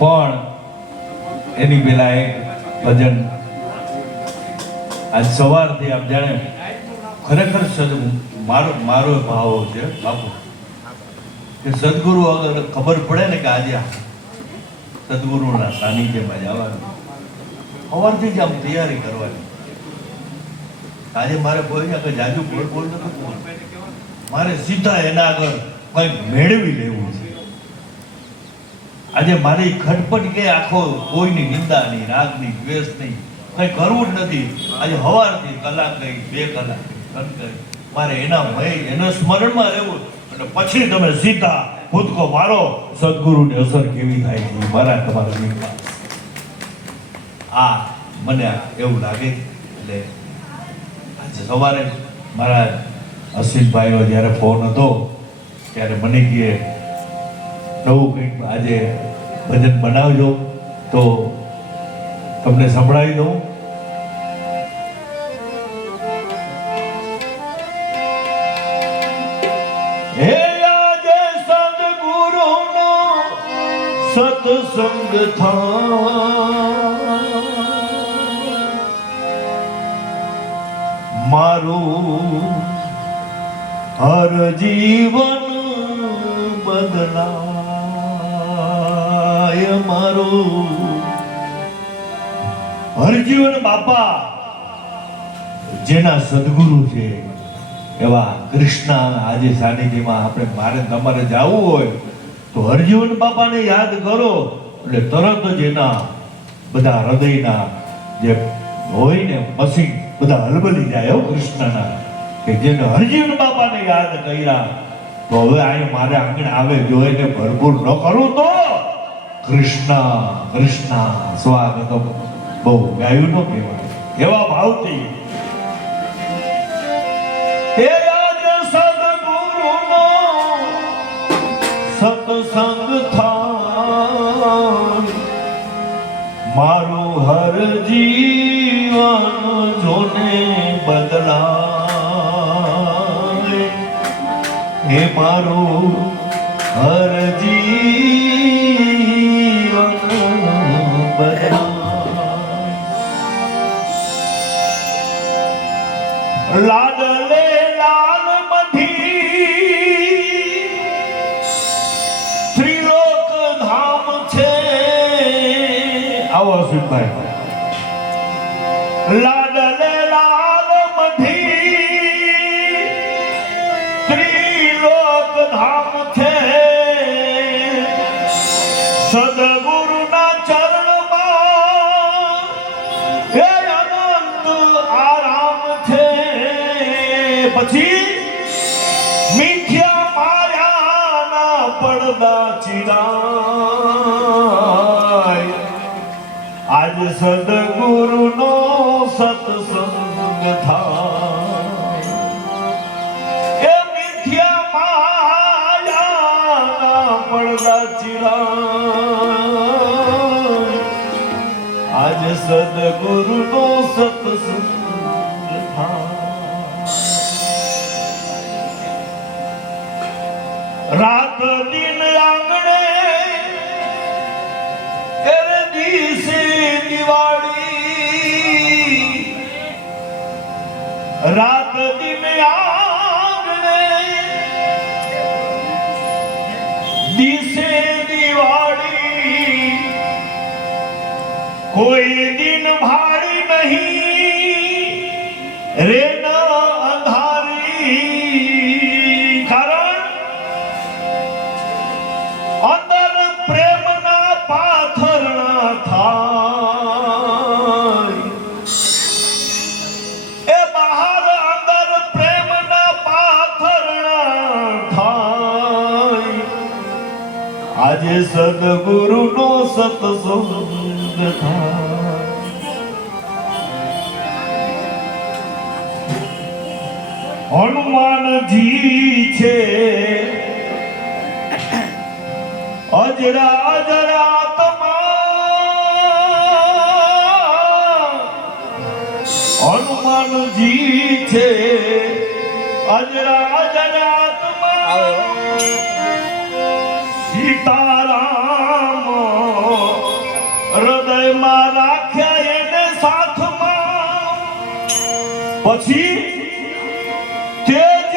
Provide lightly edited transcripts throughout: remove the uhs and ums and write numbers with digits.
પણ એની પેલા એક ભજન આજ સવારથી આપ જાણે ખરેખર મારો ભાવ છે બાપુ કે સદગુરુ અગર ખબર પડે ને કે આજે સદગુરુના સાનિધ્યમાં જવાનું સવારથી જ આમ તૈયારી કરવાની. આજે મારે કોઈ આગળ જાજુ બોલ નથી, મારે સીધા એના આગળ કંઈક મેળવી લેવું છે. આજે મારી ખટપટ કે આખો કોઈની નિંદા નહીં, રાગ નહીં, દ્વેષ નહીં, કંઈ કરવું જ નથી. આજે સવારથી કલાક ગઈ, 2 કલાક ગઈ, 3 ગઈ, મારે એના સ્મરણમાં રહેવું. અને પછી તમે સીધા ખુદકો મારો સદગુરુની અસર કેવી થાય છે મારા તમારા જીવનમાં. આ મને એવું લાગે. એટલે આજે સવારે મારા અશ્વિનભાઈનો જ્યારે ફોન હતો ત્યારે મને કહે નવું કંઈક આજે ભજન બનાવજો તો તમને સંભળાવી દઉં. હે આજે સદગુરુનો સત્સંગ થાય, મારું હર જીવન બદલાય. મારું હરજીવન બાપા જેના સદગુરુ છે એવા કૃષ્ણ આજે સાનિધ્યમાં આપણે મારે તમારે જવું હોય તો હરજીવન બાપાને યાદ કરો એટલે તરત જ એના બધા હૃદયના જે હોય ને પછી બધા હલબલી જાય કૃષ્ણના કે જેને હરજીવન બાપાને યાદ કર્યા તો હવે અહીં મારે આંગણે આવે જો એને ભરપૂર ન કરું તો કૃષ્ણ કૃષ્ણ સ્વાગતમ બહુ ગાયું ન કહેવાય. એવા ભાવથી હે આજે સદગુરુનો સત્સંગ થાય, મારું હર જીવન જોને બદલાય. હે મારું હર જીવન બદલાય. લાડલે લાલ મધી ત્રિલોક ધામ છે. આવો અશ્વિનભાઈ. લાડલે લાલ મધી ત્રિલોક ધામ છે, સદગુરુના ચરણમાં એ અનંત આરામ છે. પછી મિથ્યા માયાના પડદા ચિરાય. આજ સદગુરુનો સત્સંગ થાય, એ મિથ્યા માયાના પડદા ચિરાય. આજ સદગુરુનો સત્સંગ થાય. રાત દિન આંગણે એરે દિવસે દિવાળી. રાત દિન આંગણે દિવસે દિવાળી. કોઈ દિન ભાડી નહીં રે આજે સદગુરુનો સત્સંગ થાય. હનુમાનજી છે અજરા અજરાતમાં. હનુમાનજી છે અજરા અજરાતમાં. સીતારામ હૃદયમાં રાખ્યા એને સાથમાં, પછી તેજ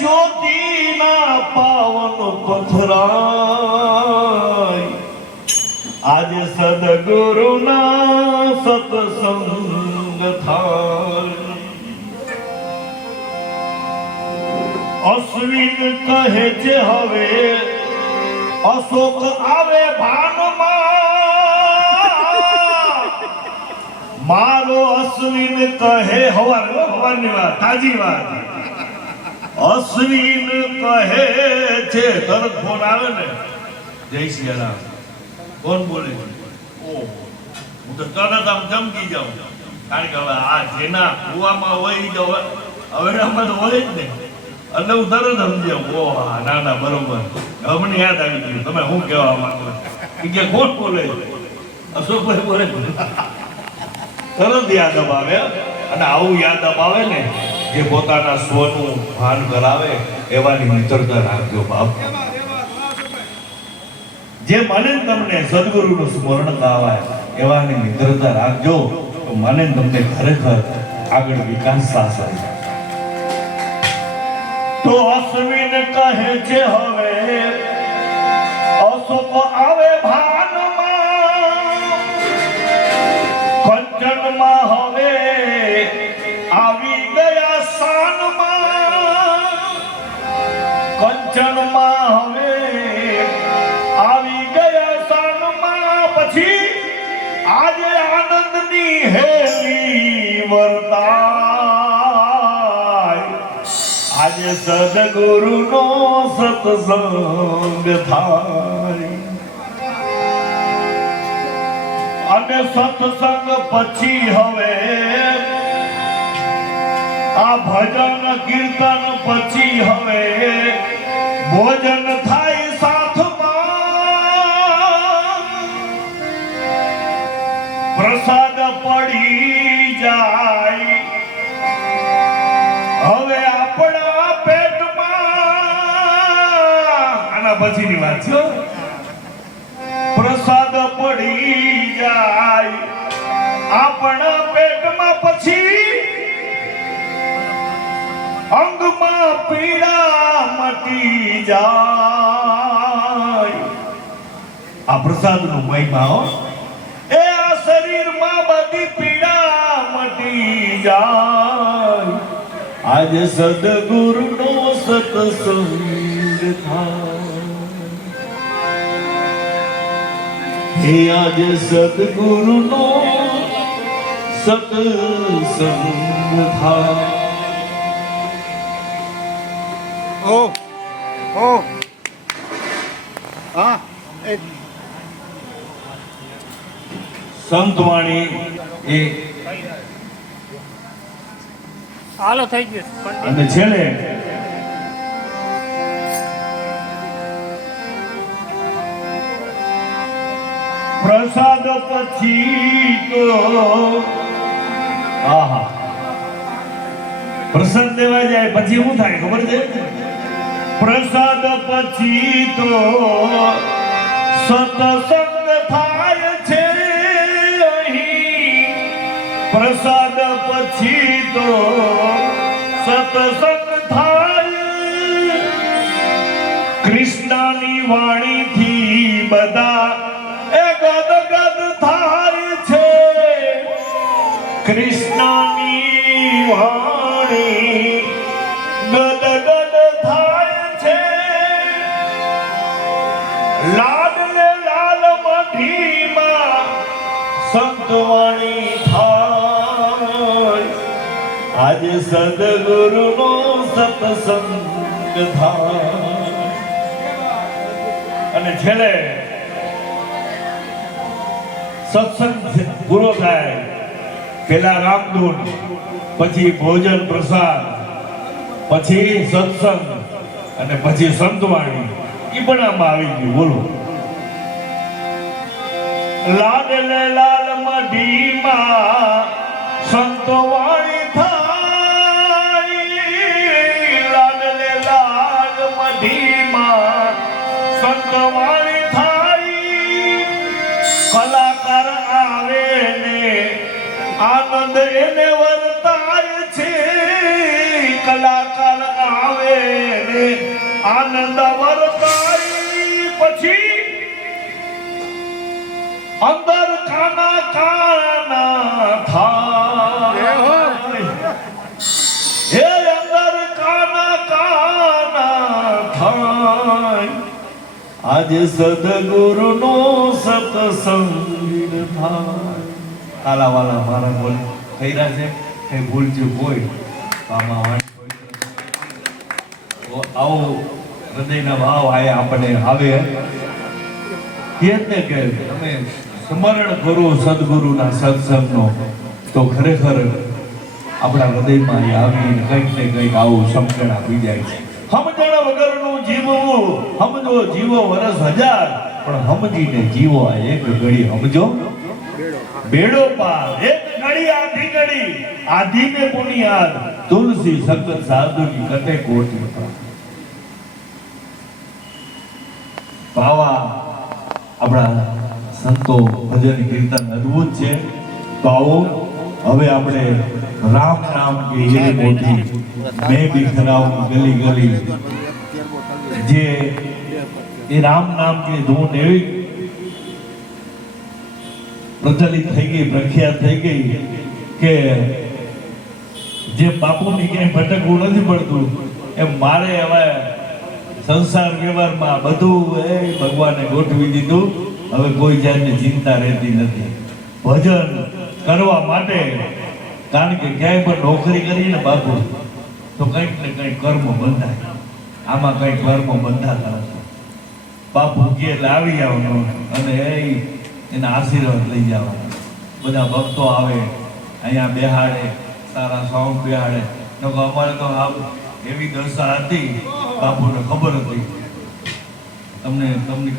જ્યોતિના પાવન પથરાય, આજે સદગુરુના સત્સંગ થાય. અશ્વિન કહે છે હવે અશોક આવે ભાનમાં, મારો અશ્વિન કહે હવાની વાત તાજી વાત. અશ્વિન કહે છે તરત ફોન આવે ને, જય શ્રી રામ, કોણ બોલે? ઓ હું તો તરત આમ ચમકી જાઉં, કારણ કે હવે આ જેના કુવામાં હોય જ હવે આમાં તો હોય જ ને, એટલે હું તરત સમજી જાઉં. ઓ હા, ના ના બરોબર, મને યાદ આવી ગયું તમે શું કહેવા માંગો. કે કોણ બોલે? અશોકભાઈ બોલે. તરત યાદ અપાવે, અને આવું યાદ અપાવે ને જે પોતાના સ્વનું ભાન કરાવે એવાની મિત્રતા રાખજો બાપ. જે મને તમને સદગુરુનું સ્મરણ કરાવાય એવાની મિત્રતા રાખજો, તો મને તમને ખરેખર આગળ વિકાસ થશે. તો અશ્વિન કહે છે હવે અશોક આવે ભાનમાં, કંચનમાં હવે આવી ગયા શાનમાં, કંચનમાં હવે આવી ગયા શાનમાં, પછી આજે આનંદની હેલી વર્તાય, આજે સદગુરુનો સત્સંગ થાય. અને સત્સંગ પછી હવે આ ભજન કીર્તન પછી હવે ભોજન થાય સાથમાં, પ્રસાદ પડી જાય હવે આપણા પેટમાં. આના પછીની વાત છે. પ્રસાદ પડી જાય આપણા પેટમાં, પછી અંગમાં પીડા મટી જાય. આ પ્રસાદનો મહિમા, એ આ શરીરમાં બધી પીડા મટી જાય, આજે સદગુરુનો સત્સંગ થાય. હે આજે સદગુરુનો સત્સંગ થાય. સંતવાણી એ હાલો થઈ ગયું. અને છેલ્લે પ્રસાદ પછી તો આહા પ્રસાદ દેવા જાય પછી શું થાય ખબર છે? પ્રસાદ પછી તો સત્સંગ થાય છે અહીં, પ્રસાદ પછી તો સત્સંગ થાય. કૃષ્ણની વાણીથી બધા એ ગદગદ થાય છે, કૃષ્ણની વાણી ગદગદ થાય છે. લાડલે લાલ મઢીમાં સંતવાણી થાય, આજે સદગુરુનો સત્સંગ થાય. અને છેલ્લે સત્સંગ પૂરો થાય, પેલા રામધૂન, પછી ભોજન પ્રસાદ, પછી સત્સંગ, અને પછી સંતવાણી. એ પણ આમાં આવી ગયું. બોલો. લાડલે લાલ મઢીમાં સંતવાણી થાય, એને વર્તાય છે કલાકાર આવે ને આનંદ વર્તાય પછી અંદર કાના કાના થાય હે અંદર કાના કાના થાય આજે સદગુરુનો સત્સંગ થાય આલા વાલા મારા બોલ થઈ રહ્યા છે કઈ ભૂલ ચૂક હોય તો આમાં વાણી કોઈ આવો હૃદયના ભાવ આયા આપણે આવે કે તમે સ્મરણ કરો સદગુરુના સત્સંગનો તો ખરેખર આપણા હૃદયમાં આવીને કંઈક ને કંઈક આવું સમજણ આપી જાય છે સમજણ વગરનું જીવવું સમજો જીવો વરસ હજાર પણ સમજીને જીવો આ એક ઘડી સમજો બેડો પાર એક ઘડી આધીને પુનિયાદ તુલસી સકત સાધુની કટે કોટી પાવા આપણા સંતો ભજન કીર્તન અદ્ભુત છે તો આવો હવે આપણે રામ નામ કે ये मोटी मैं भी खराऊं गली गली જે એ રામ નામ की धून એવી પ્રચલિત થઈ ગઈ પ્રખ્યાત થઈ ગઈ કે જે બાપુની ક્યાંય ભટકવું નથી પડતું એમ મારે હવે સંસાર વ્યવહારમાં બધું એ ભગવાને ગોઠવી દીધું હવે કોઈ જાતની ચિંતા રહેતી નથી ભજન કરવા માટે કારણ કે ક્યાંય પણ નોકરી કરીને બાપુ તો કંઈક ને કંઈક કર્મ બંધાય આમાં કંઈક કર્મ બંધાતા નથી બાપુ કે એટલે આવી આવવાનું અને એના આશીર્વાદ લઈ જવાના બધા ભક્તો આવે અહીંયા બેહાડે સારા સાઉન્ડ બેહાડે નકો અમારે તો એવી દશા હતી બાપુને ખબર હતી તમને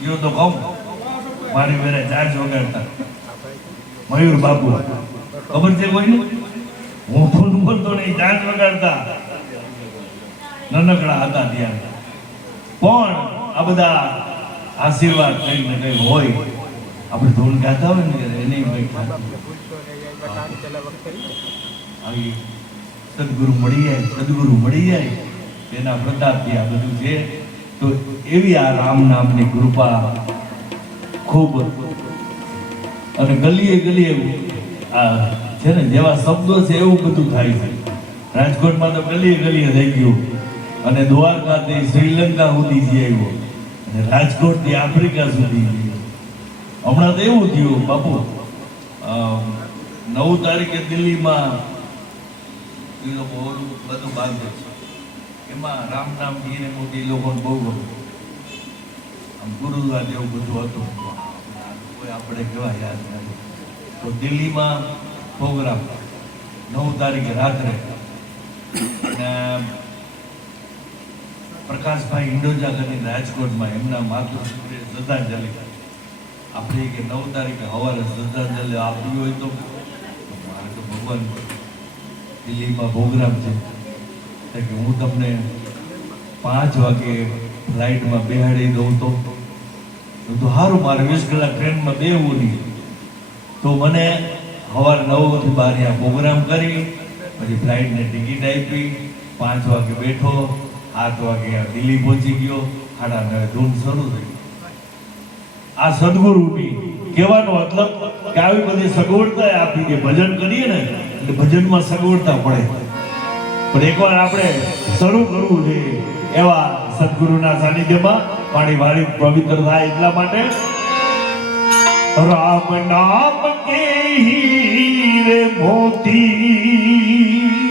કયો તો કહું મારી વેરે ચાર્જ વગાડતા મયુર બાપુ ખબર છે કોઈને હું ફોન બોલતો નહીં ચાર્જ વગાડતા નાનકડા હતા ત્યારે પણ આ બધા આશીર્વાદ કંઈક ને કંઈક હોય આપણે ધૂન ગાતા હોય ને એને કંઈક આવી સદગુરુ મળી જાય તેના પ્રતાપથી આ બધું છે તો એવી આ રામ નામની કૃપા ખૂબ અને ગલીએ આ છે ને જેવા શબ્દો છે એવું બધું થાય છે રાજકોટમાં તો ગલીએ થઈ ગયું અને દ્વારકાથી શ્રીલંકા સુધી જઈ આવ્યો અને રાજકોટથી આફ્રિકા સુધી ગયો હમણાં તો એવું થયું બાપુ 9 તારીખે દિલ્હીમાં એ લોકો બધું બાંધે છે એમાં રામ નામ એને મોટી લોકોને બહુ ગમે આમ ગુરુદ્વાર જેવું બધું હતું કોઈ આપણે કેવા યાદ નથી તો દિલ્હીમાં પ્રોગ્રામ 9 તારીખે રાત્રે અને પ્રકાશભાઈ ઇન્ડોજા કરીને રાજકોટમાં એમના માતૃશ્રી શ્રદ્ધાંજલિ આપણે કે 9 તારીખે સવારે શ્રદ્ધાંજલિ આપવી હોય તો મારે તો ભગવાન દિલ્હીમાં પ્રોગ્રામ છે કે હું તમને 5 વાગે ફ્લાઇટમાં બેહાડી દઉં તો સારું મારે 20 કલાક ટ્રેનમાં બેહવું નહીં તો મને સવારે 9 થી 12 પ્રોગ્રામ કરી પછી ફ્લાઇટને ટિકિટ આપી 5 વાગે બેઠો 7 વાગે દિલ્હી પહોંચી ગયો 9:30 ધૂન શરૂ થઈ આ સદગુરુની કહેવાનો મતલબ કે આવી બધી સગવડતા આપી કે ભજન કરીએ ને એટલે ભજનમાં સગવડતા પડે પણ એકવાર આપણે શરૂ કરવું જોઈએ એવા સદગુરુના સાનિધ્યમાં પાણી વાળી પવિત્ર થાય એટલા માટે રામ નામ કે હીરે મોતી